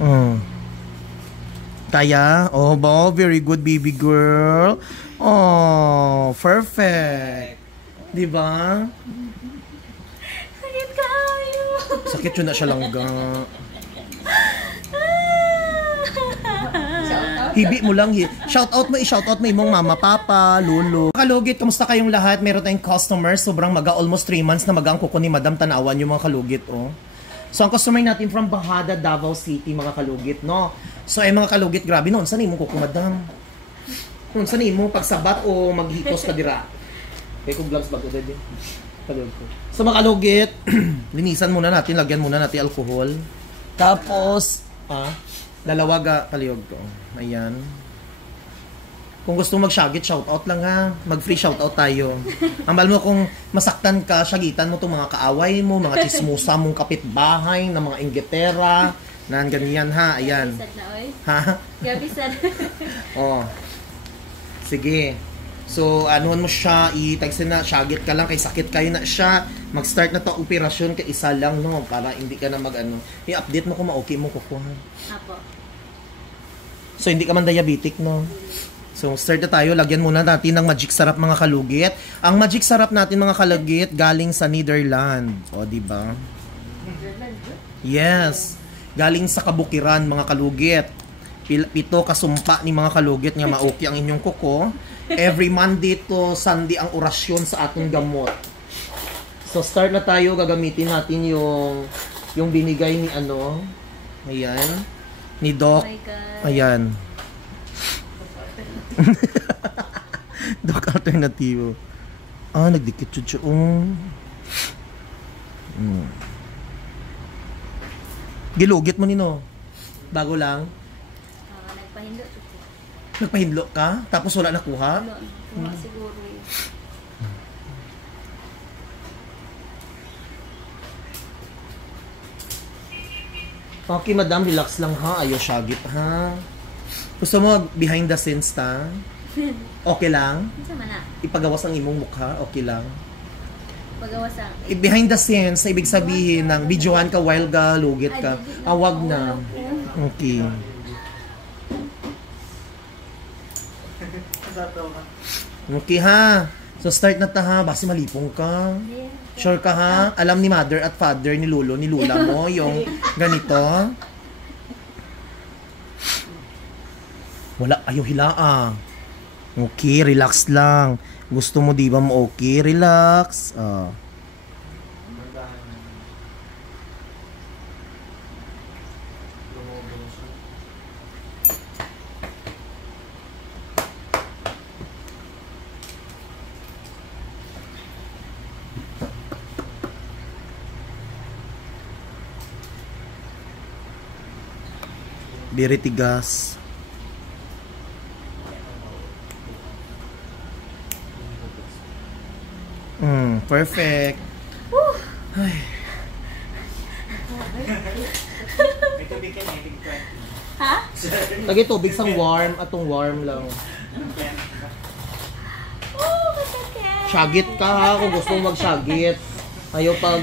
Mm. Kaya? Oh, wow, very good baby girl. Oh, perfect. Di ba? Sakit kayo. Sakit yun na siya langga. Hibi mo lang. Shoutout mo imong mama, papa, lolo. Kalugit, kamusta kayong lahat? Meron tayong customers. Sobrang almost 3 months na magang kuko ni Madam Tanawan yung mga kalugit, oh. So, ang customer natin from Bahada, Davao City, mga kalugit, no? So, ay mga kalugit, grabe noon. Saan mo kuko, Madam? Noon, saan mo pagsabat o maghipos ka dira? Kaya kong gloves bago, dede. Kalugit ko. So, mga kalugit, linisan muna natin, lagyan muna natin alcohol. Tapos, lalawaga kaliyog ko. Ayan. Kung gusto mag-shagit, shoutout lang ha. Mag-free shoutout tayo. Amal mo kung masaktan ka, shagitan mo itong mga kaaway mo, mga chismusa mong kapitbahay, na mga inggitera, na ganyan ha. Ayan. Ha? Gabisan. Oh. Sige. So, anuhan mo siya, itagsin na, shagit ka lang, kay sakit kayo na siya. Mag-start na to operasyon, kay isa lang, no? Para hindi ka na i-update mo kung ma-okay mo kukuha. Apo. So, hindi ka man diabetic, no? So, start na tayo. Lagyan muna natin ng Magic Sarap, mga kalugit. Ang Magic Sarap natin, mga kalugit, galing sa Netherlands. O, diba? Yes. Galing sa Kabukiran, mga kalugit. 7 kasumpa ni mga kalugit nga maoki ang inyong kuko. Every Monday to Sunday ang orasyon sa atong gamot. So, start na tayo. Gagamitin natin yung binigay ni ayan. Ni Doc. Oh my God. Ayan. Doc alternativo. Nagdikit siya. Gilugit mo nino. Bago lang. Nagpahindlo. Nagpahindlo ka? Tapos wala nakuha? Wala siguro. Okay, madam, relax lang ha. Ayaw shagit ha. Gusto mo behind the scenes ta? Okay lang? Sama na. Ipagawas ang imong mukha? Okay lang? Pagawas ang... Behind the scenes, ibig sabihin ng videohan ka while lugit ka. Wag na. Okay. Okay ha. So start na ta ha. Basi malipong ka. Sure ka ha? Alam ni mother at father, ni lolo, ni lula mo yung ganito? Wala, ayaw hilaa. Okay, relax lang. Gusto mo di ba mo okay? Relax. Very tigas. Perfect. Ay. May tubig ka na, Ha? Lagi tubig sang warm, atong warm lang. Masakit. Shagit ka ha, kung gusto mong mag-shagit. Ayaw pag...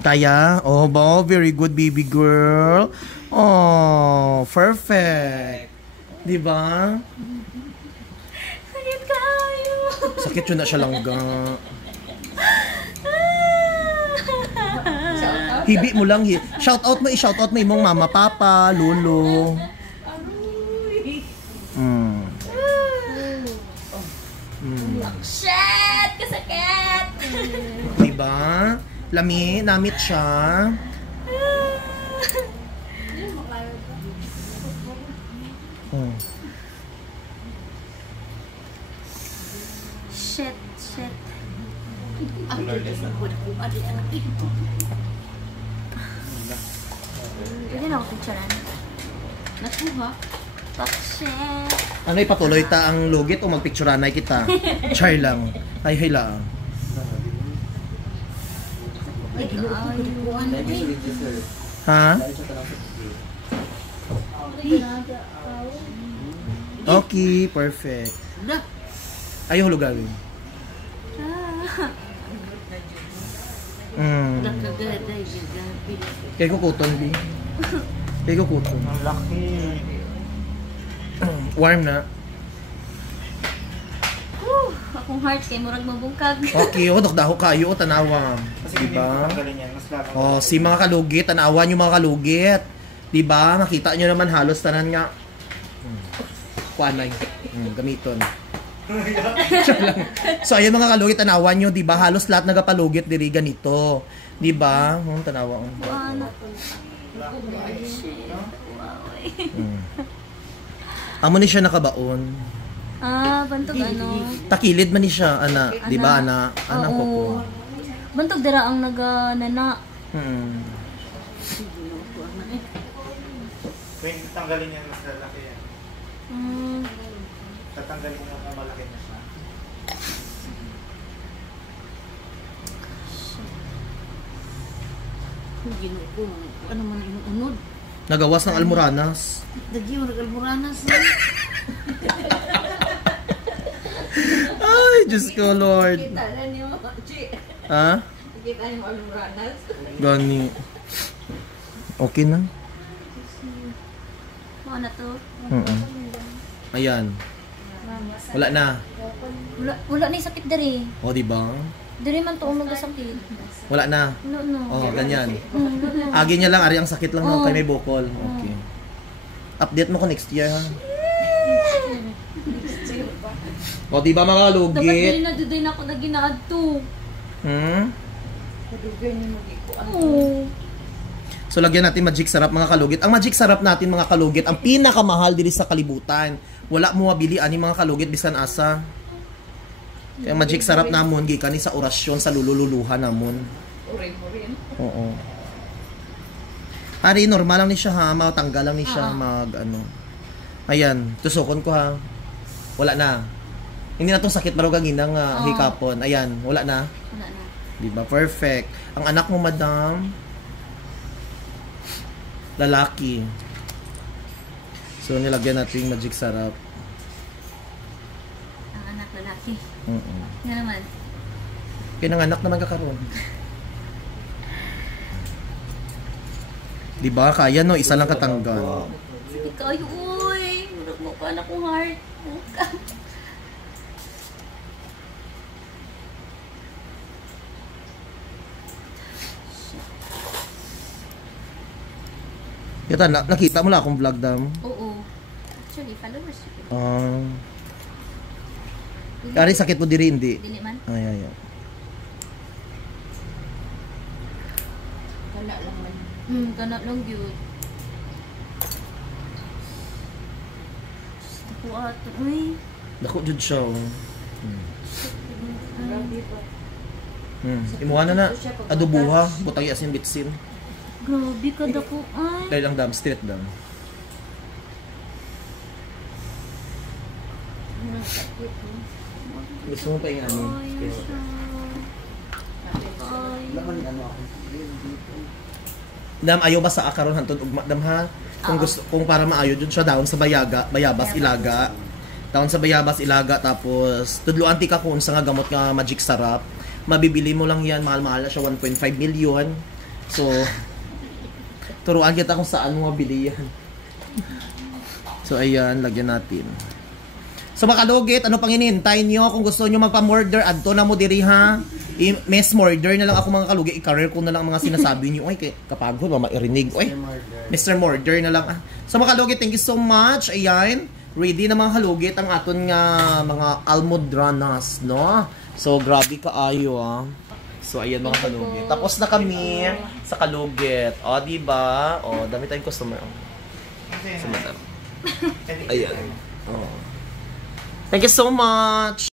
Kaya? Oh, wow, very good baby girl. Oh, perfect. Di ba? Sakit kayo. Sakit yun na siya langga. Hibi mo lang. Shoutout mo imong mama, papa, lolo. Shit! Kasakit! Di ba? Namit siya. Shit. Pwede na ako picturean. Nakuha. Fuck shit. Ano, ipatuloy ta ang lugit o magpicturanay kita? Char lang. Ay, hila. Ha? Okay, perfect. Ayaw hulugawin. Kaya ko kuton, B. Kaya ko kuton. Ang laki. Warm na. Akong heart kay murag mabungkag. Okay, dakdaho kayo, tanawa. Kasi hindi mo Diba? tanggalin yan. Mas lalaki. Oh, si mga kalugit, tanawan yung mga kalugit. Diba? Makita nyo naman halos tanan nga. Kuanay. Gamiton. Siya lang. So, ayun mga kalugit, tanawan nyo, diba? Halos lahat nagapalugit diri ganito. Diba? Tanawa. Ano? Amo ni siya nakabaon. Bantog ano? Takilid man ni siya, ana. Diba, ana? Ana ko po. Bantog dira ang naganana. Kung tanggalin yan, mas lalaki yan. Tatanggalin mo na malaki na siya. Ano man yung unod? Nagawas ng almoranas. Dagi mo nag-almoranas. Ay, Diyos ko, Lord. Kita na niyo, Chi. Ha? Kita niyo almoranas. Gani. Okay na. Ano to? Ayan. Wala na. Wala na yung sakit diri. O, diba? Diri man to ang nagasakit. Wala na. No. O, ganyan. Wala. Agi niya lang, ari ang sakit lang no, Oo. kay may bukol. Okay. Update mo ko next year, ha? O, diba mga Dapat lugit? diri na duday na ako na ginaad to. Kadugay niyo mag-iko. Oo. So, lagyan natin magic sarap mga kalugit. Ang magic sarap natin mga kalugit, ang pinakamahal diri sa kalibutan. Wala mo mabili ani mga kalugit bisan asa. Kaya magic sarap namon gikan ni sa orasyon sa lululuhan namon. Urin. Oo. Ari normal lang ni siya ha, matanggal lang ni siya mag ano. Ayan, tusukon ko ha. Wala na. Hindi na tong sakit baro gaginang hikapon. Ayan, wala na. Wala na. Di ba? Perfect. Ang anak mo, madam, lalaki. So, nilagyan natin yung magic sarap. Ang anak lalaki. Nga naman. Pinanganak naman kakaroon. Di ba? Kaya no, isa lang katanggal. Sige kayo, uy. Murag mo pa na kong heart. Kita, nakita mo lang akong vlog dam. Oo. Actually, followers. Ari, sakit mo diri, hindi. Dili man. Ay. Wala lang man. Kana lang yun. Ako ato, uy. Dako jud siya. Oh. Grabe pa. Imuha na adobuha, butang asin bitsin. Grabe ka dako, ay. Dahil lang dam, straight dam. Gusto mo pa yung ano? Ay, siya. Ay. Dam, ayaw ba sa akaron hantod ugma dam ha? Kung gusto, kung para maayo jud siya down sa bayabas ilaga. Down sa bayabas ilaga tapos tudloan ti ka kun sa nga gamot nga magic sarap. Mabibili mo lang yan, mahal-mahal na siya 1.5 million. So turuan kita kung saan mo mabili yan. So ayan, lagyan natin. So mga kalugit, ano pang hinihintay nyo? Kung gusto nyo magpa-murder, adto na mo diri ha. Miss murder na lang ako mga kalugit. I-career ko na lang ang mga sinasabi nyo. Ay, kapagod, mairinig. Ay, Mr. Murder na lang. So mga kalugit, thank you so much. Ayan, ready na mga kalugit ang aton nga mga almodranas, no? So grabe kaayo So ayan mga kalugit. Tapos na kami sa kalugit. O, diba? O, dami tayong customer. Sumasarap. Ayan. Oh. Thank you so much.